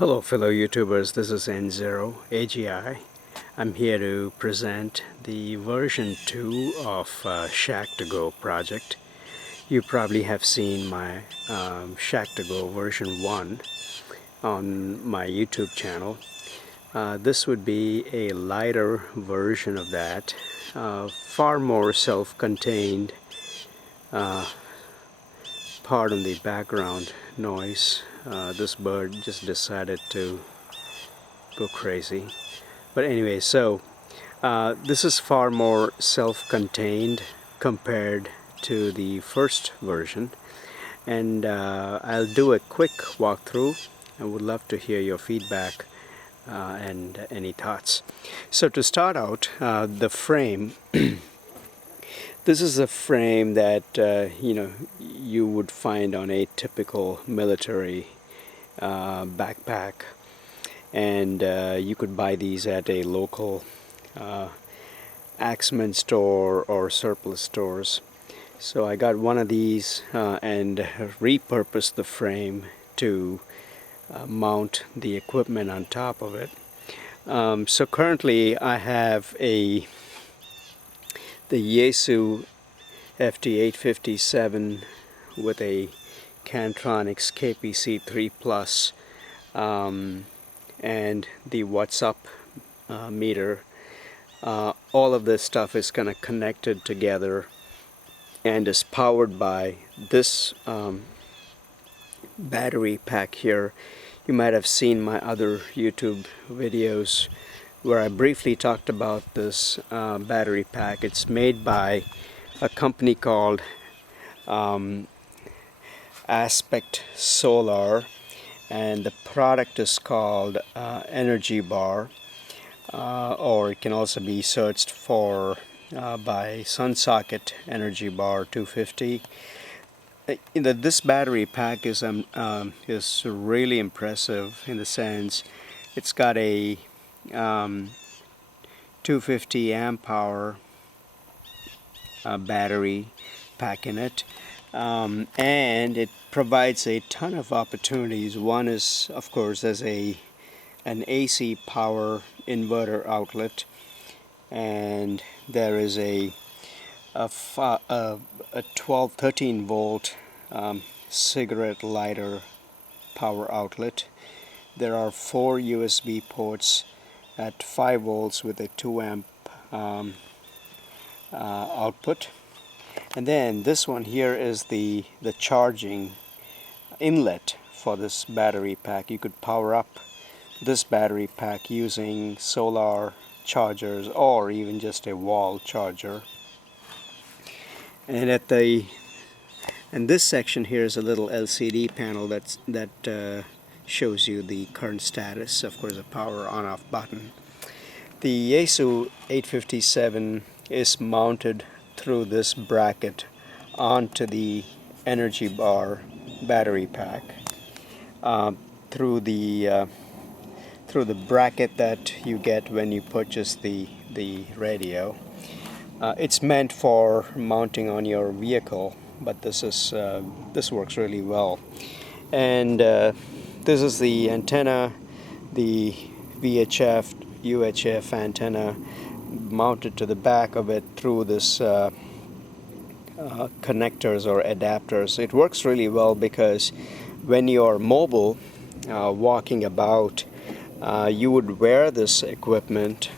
Hello fellow YouTubers, this is N0AGI. I'm here to present the version 2 of Shack2Go project. You probably have seen my Shack2Go version 1 on my YouTube channel. This would be a lighter version of that, far more self-contained. Pardon the background noise. This bird just decided to go crazy. But anyway, so this is far more self-contained compared to the first version. And I'll do a quick walkthrough. I would love to hear your feedback and any thoughts. So to start out, the frame. This is a frame that you would find on a typical military backpack, and you could buy these at a local Axeman store or surplus stores. So I got one of these and repurposed the frame to mount the equipment on top of it. So currently I have the Yaesu FT857 with a Cantronics KPC3 Plus and the What's Up meter. All of this stuff is kind of connected together and is powered by this battery pack here. You might have seen my other YouTube videos where I briefly talked about this battery pack. It's made by a company called Aspect Solar, and the product is called Energy Bar, or it can also be searched for by SunSocket Energy Bar 250. This battery pack is really impressive in the sense it's got a 250 amp hour battery pack in it, and it provides a ton of opportunities. One is, of course, as an AC power inverter outlet, and there is a 13 volt cigarette lighter power outlet. There are 4 USB ports at 5 volts with a 2 amp output. And then this one here is the charging inlet for this battery pack. You could power up this battery pack using solar chargers or even just a wall charger. And this section here is a little LCD panel that shows you the current status, of course a power on-off button. The Yaesu 857 is mounted through this bracket onto the Energy Bar battery pack, through the bracket that you get when you purchase the radio. It's meant for mounting on your vehicle, but this works really well. And this is the antenna, the VHF, UHF antenna mounted to the back of it through this connectors or adapters. It works really well because when you're mobile, walking about, you would wear this equipment,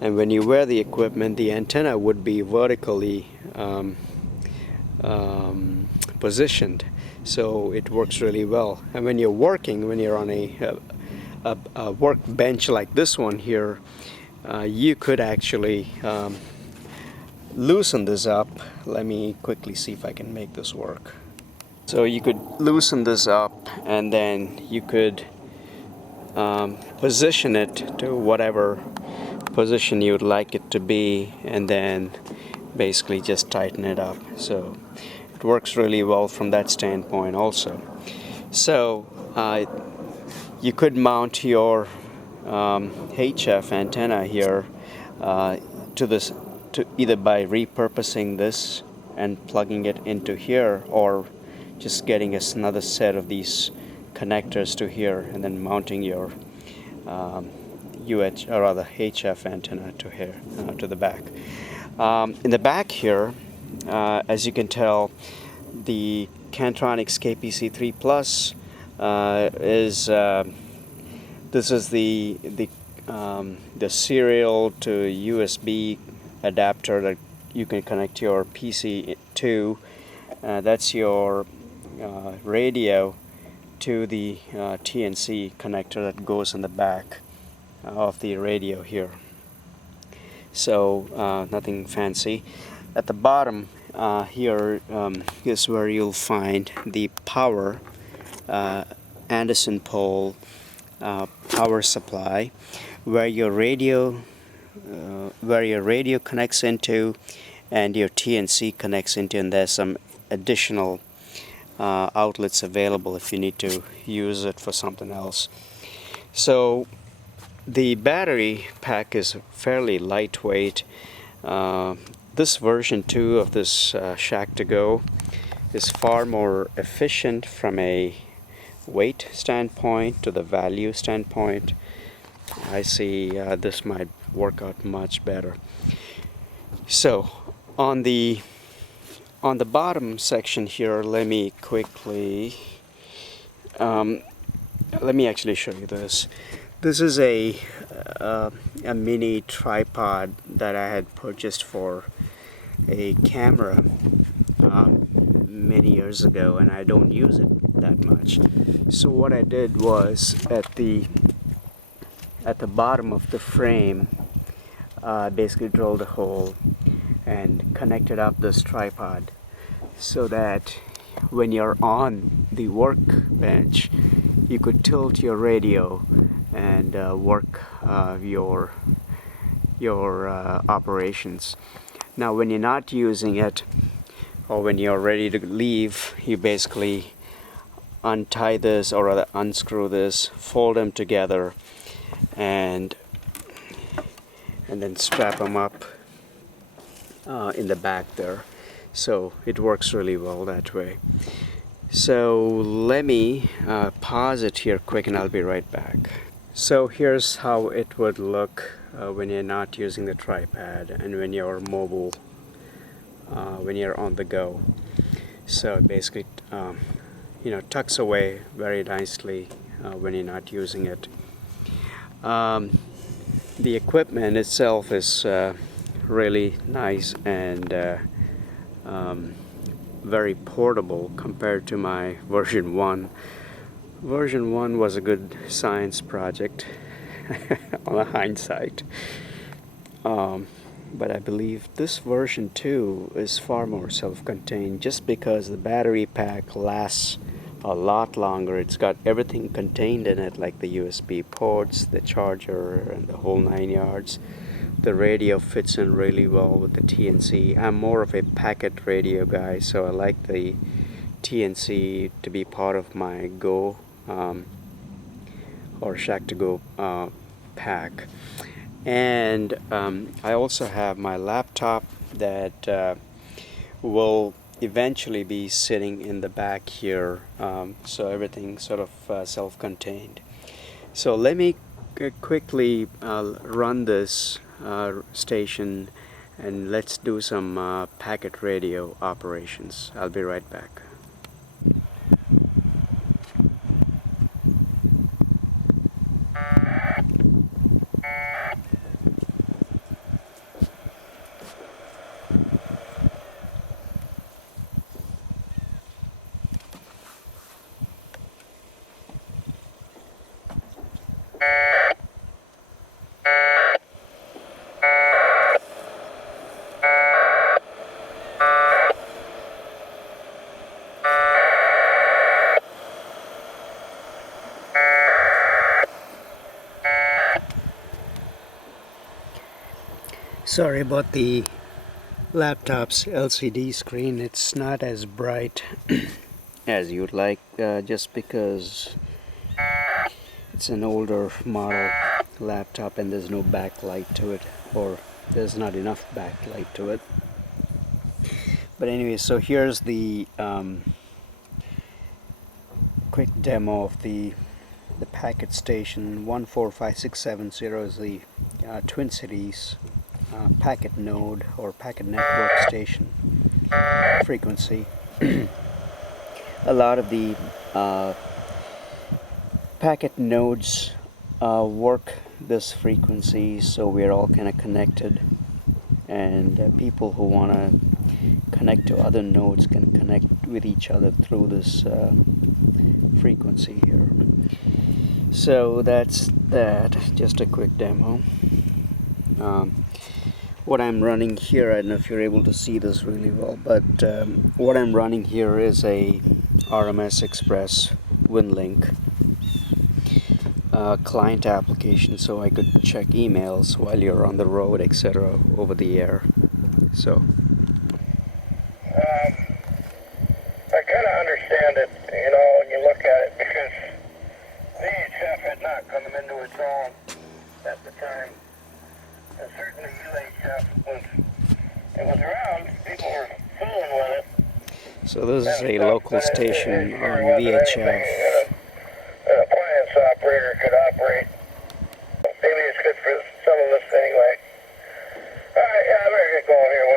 and when you wear the equipment, the antenna would be vertically positioned, so it works really well. And when you're working, when you're on a workbench like this one here, you could actually loosen this up. Let me quickly see if I can make this work. So you could loosen this up, and then you could position it to whatever position you would like it to be, and then basically just tighten it up. So it works really well from that standpoint also. So you could mount your HF antenna here to either by repurposing this and plugging it into here, or just getting another set of these connectors to here, and then mounting your UH or rather HF antenna to here, to the back. In the back here, as you can tell, the Cantronics KPC3 Plus is this is the serial to USB adapter that you can connect your PC to. That's your radio to the TNC connector that goes in the back of the radio here. So nothing fancy. At the bottom here is where you'll find the power Anderson pole power supply, where your radio connects into and your TNC connects into, and there's some additional outlets available if you need to use it for something else. So the battery pack is fairly lightweight. This version 2 of this Shack2Go is far more efficient from a weight standpoint to the value standpoint. I see this might work out much better. So on the bottom section here, let me quickly let me actually show you this. This is a mini tripod that I had purchased for a camera many years ago, and I don't use it that much. So what I did was at the bottom of the frame, basically drilled a hole and connected up this tripod so that when you're on the workbench, you could tilt your radio and work your operations. Now when you're not using it, or when you're ready to leave, you basically untie this, or rather unscrew this, fold them together, and then strap them up in the back there. So it works really well that way. So let me pause it here quick and I'll be right back. So here's how it would look when you're not using the tripod and when you're mobile, when you're on the go. So it basically tucks away very nicely when you're not using it. The equipment itself is really nice and very portable compared to my version 1. Version 1 was a good science project on the hindsight. But I believe this version 2 is far more self-contained, just because the battery pack lasts a lot longer. It's got everything contained in it, like the USB ports, the charger, and the whole 9 yards. The radio fits in really well with the TNC. I'm more of a packet radio guy, so I like the TNC to be part of my Go or Shack2Go pack. And I also have my laptop that will eventually be sitting in the back here, so everything sort of self-contained. So let me quickly run this station and let's do some packet radio operations. I'll be right back. Sorry about the laptop's LCD screen. It's not as bright as you'd like, just because it's an older model laptop and there's no backlight to it, or there's not enough backlight to it. But anyway, so here's the quick demo of the packet station. 145670 is the Twin Cities packet node or packet network station frequency. A lot of the packet nodes work this frequency, so we're all kind of connected, and people who want to connect to other nodes can connect with each other through this frequency here. So that's that, just a quick demo. What I'm running here, I don't know if you're able to see this really well, but what I'm running here is a RMS Express WinLink client application, so I could check emails while you're on the road, etc., over the air. So I kind of understand it, when you look at it, because VHF had not come into its own at the time. And certainly UHF was around, people were fooling with it. So this is a local station on VHF. An appliance operator could operate. Maybe it's good for some of us anyway. Alright, yeah, I better get going here, Wayne.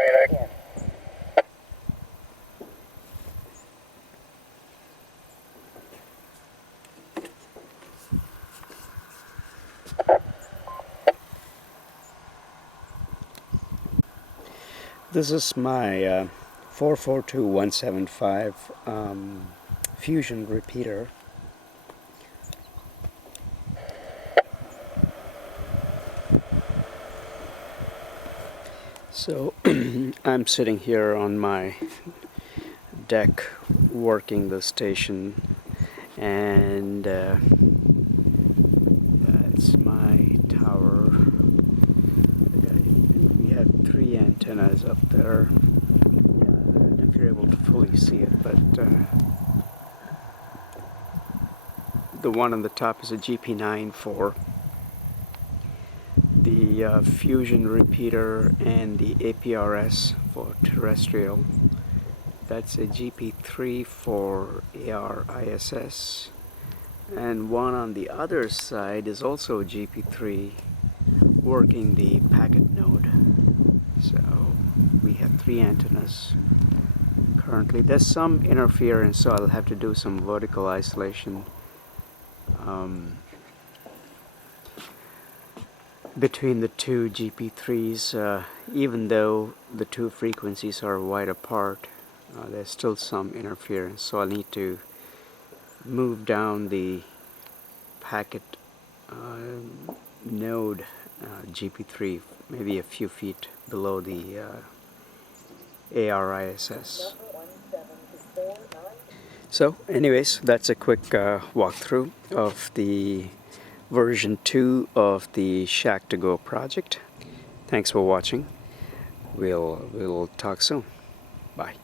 This is my 442175 fusion repeater. So I'm sitting here on my deck working the station, and that's my tower. We have 3 antennas up there. I don't know if you're able to fully see it, but the one on the top is a GP9 for the fusion repeater, and the APRS for terrestrial. That's a GP3 for APRS-IS, and one on the other side is also a GP3 working the packet node. So we have 3 antennas currently. There's some interference, so I'll have to do some vertical isolation between the 2 GP3s. Even though the 2 frequencies are wide apart, there's still some interference, so I'll need to move down the packet node GP3 maybe a few feet below the APRS-IS. So anyways, that's a quick walkthrough of the version 2 of the Shack2Go project. Thanks for watching. We'll talk soon. Bye.